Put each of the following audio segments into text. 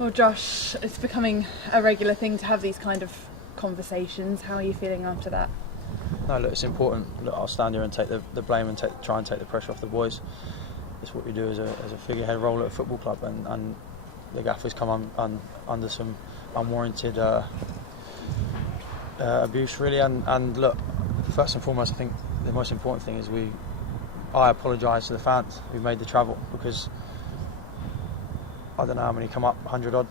Well, Josh, it's becoming a regular thing to have these kind of conversations. How are you feeling after that? No, look, it's important. Look, I'll stand here and take the blame and try and take the pressure off the boys. It's what you do as a figurehead role at a football club, and the gaffers come under some unwarranted abuse, really. And look, first and foremost, I think the most important thing is I apologise to the fans who made the travel, because I don't know how many come up, 100 odd,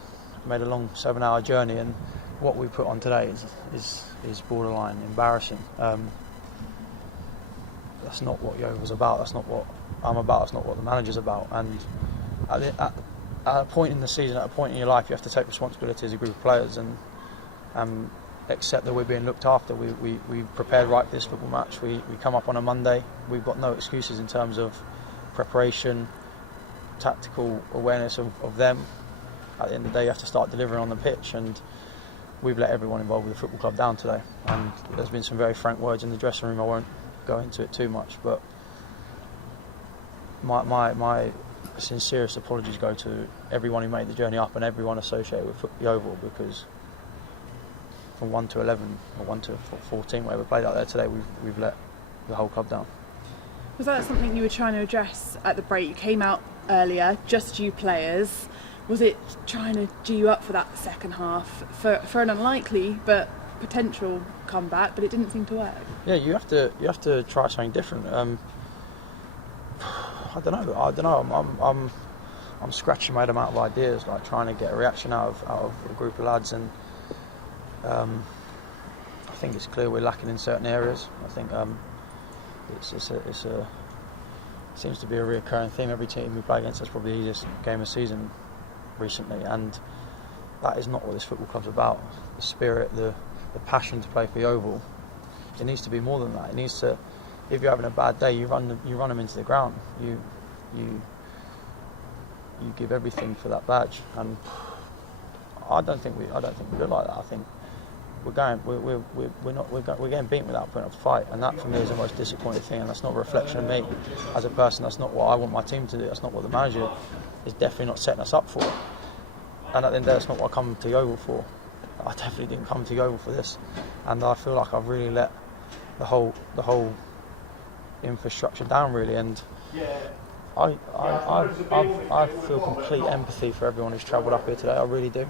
made a long 7-hour journey, and what we put on today is borderline embarrassing. That's not what Yeovil's about. That's not what I'm about. That's not what the manager's about. And at a point in the season, at a point in your life, you have to take responsibility as a group of players and accept that we're being looked after. We prepared right for this football match. We come up on a Monday. We've got no excuses in terms of preparation, tactical awareness of them. At the end of the day, you have to start delivering on the pitch, and we've let everyone involved with the football club down today. And there's been some very frank words in the dressing room. I won't go into it too much, but my sincerest apologies go to everyone who made the journey up and everyone associated with Yeovil, because from 1 to 11 or 1 to 14, where we played out there today, we've let the whole club down. Was that something you were trying to address at the break? You came out earlier, just you players. Was it trying to G you up for that second half for an unlikely but potential comeback? But it didn't seem to work. Yeah, you have to try something different. I don't know. I'm scratching my head out of ideas, like trying to get a reaction out of a group of lads, and I think it's clear we're lacking in certain areas. I think it seems to be a recurring theme. Every team we play against, that's probably the easiest game of the season recently, and that is not what this football club's about. The spirit, the passion to play for Yeovil, it needs to be more than that. It needs to, if you're having a bad day, you run them into the ground. You give everything for that badge, and I don't think we look like that. I think we're getting beaten without putting up a fight, and that for me is the most disappointing thing. And that's not a reflection of me as a person. That's not what I want my team to do. That's not what the manager is definitely not setting us up for. And at the end of the day, that's not what I come to Yeovil for. I definitely didn't come to Yeovil for this, and I feel like I've really let the whole infrastructure down, really. And I feel complete empathy for everyone who's travelled up here today. I really do.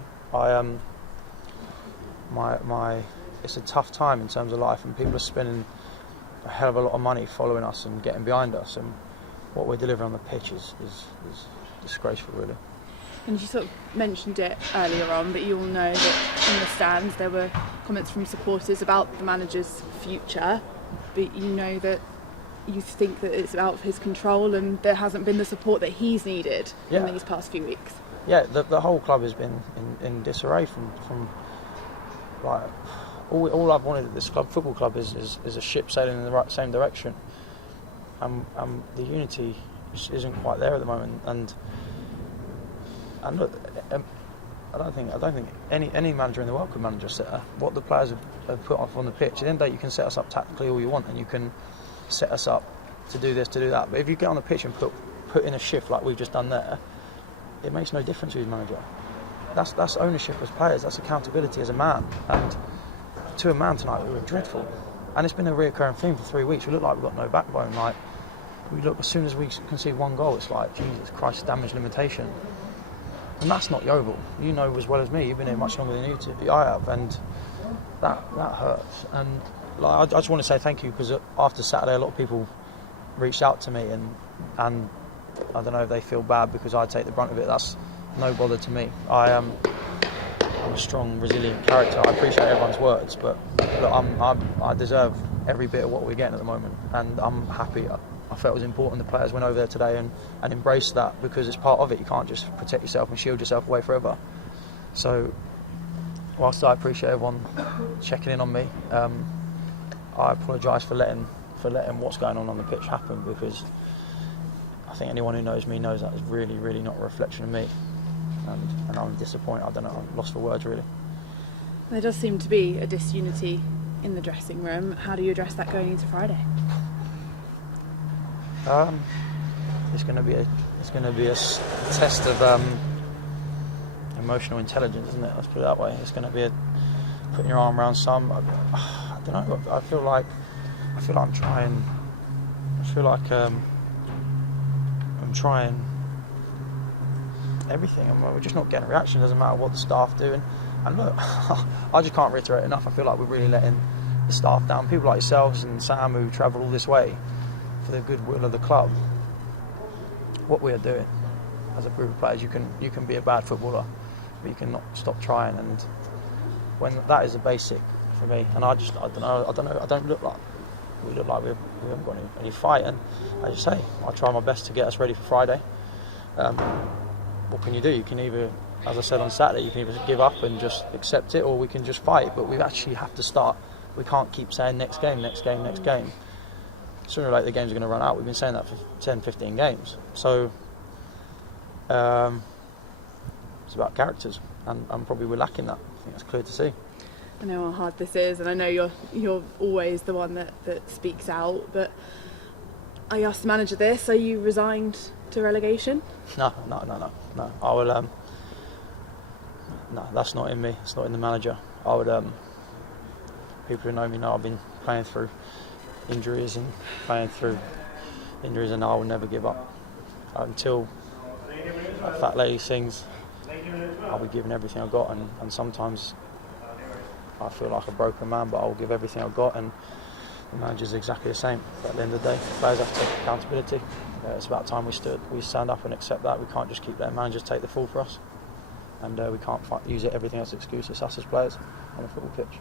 It's a tough time in terms of life, and people are spending a hell of a lot of money following us and getting behind us, and what we're delivering on the pitch is disgraceful, really. And you sort of mentioned it earlier on, but you all know that in the stands there were comments from supporters about the manager's future, but you know that you think that it's out of his control, and there hasn't been the support that he's needed in these past few weeks. Yeah, the whole club has been in disarray from like all I've wanted at this football club is a ship sailing in the same direction, and the unity isn't quite there at the moment. And look, I don't think any manager in the world could manage us what the players have put off on the pitch. At the end of the day, you can set us up tactically all you want, and you can set us up to do this, to do that. But if you get on the pitch and put in a shift like we've just done there, it makes no difference who's manager. That's ownership as players. That's accountability as a man. And to a man tonight, we were dreadful. And it's been a recurring theme for 3 weeks. We look like we've got no backbone. Like, we look, as soon as we concede one goal, it's like, Jesus Christ, damage limitation. And that's not Yeovil. You know as well as me. You've been here much longer than I have, and that hurts. And like, I just want to say thank you, because after Saturday, a lot of people reached out to me, and I don't know if they feel bad because I take the brunt of it. That's no bother to me. I'm a strong, resilient character. I appreciate everyone's words, but I deserve every bit of what we're getting at the moment, and I'm happy. I felt it was important the players went over there today and embraced that, because it's part of it. You can't just protect yourself and shield yourself away forever. So whilst I appreciate everyone checking in on me, I apologise for letting what's going on the pitch happen, because I think anyone who knows me knows that is really, really not a reflection of me, and I'm disappointed. I don't know, I'm lost for words, really. There does seem to be a disunity in the dressing room. How do you address that going into Friday? It's going to be a test of emotional intelligence, isn't it? Let's put it that way. It's going to be putting your arm around some. I don't know. I feel like I'm trying. I feel like I'm trying everything, and we're just not getting a reaction. It doesn't matter what the staff doing. And look, I just can't reiterate enough. I feel like we're really letting the staff down. People like yourselves and Sam who travel all this way for the goodwill of the club. What we are doing as a group of players, you can be a bad footballer, but you cannot stop trying. And when that is a basic for me, and I don't know. I don't look like we look like we haven't got any fight. And as you say, I try my best to get us ready for Friday. What can you do? You can either, as I said on Saturday, you can either give up and just accept it, or we can just fight. But we actually have to start. We can't keep saying next game. Sooner or later the games are going to run out. We've been saying that for 10, 15 games. So it's about characters, and probably we're lacking that. I think that's clear to see. I know how hard this is, and I know you're always the one that speaks out, but I asked the manager this: are you resigned to relegation? No. I will. No, that's not in me. It's not in the manager. I would. People who know me know I've been playing through injuries, and I will never give up until that fat lady sings. I'll be giving everything I've got, and sometimes I feel like a broken man, but I'll give everything I've got, and the manager's exactly the same. But at the end of the day, players have to take accountability. It's about time we stand up and accept that. We can't just keep letting managers take the fall for us, and we can't use everything as an excuse. It's us as players on the football pitch.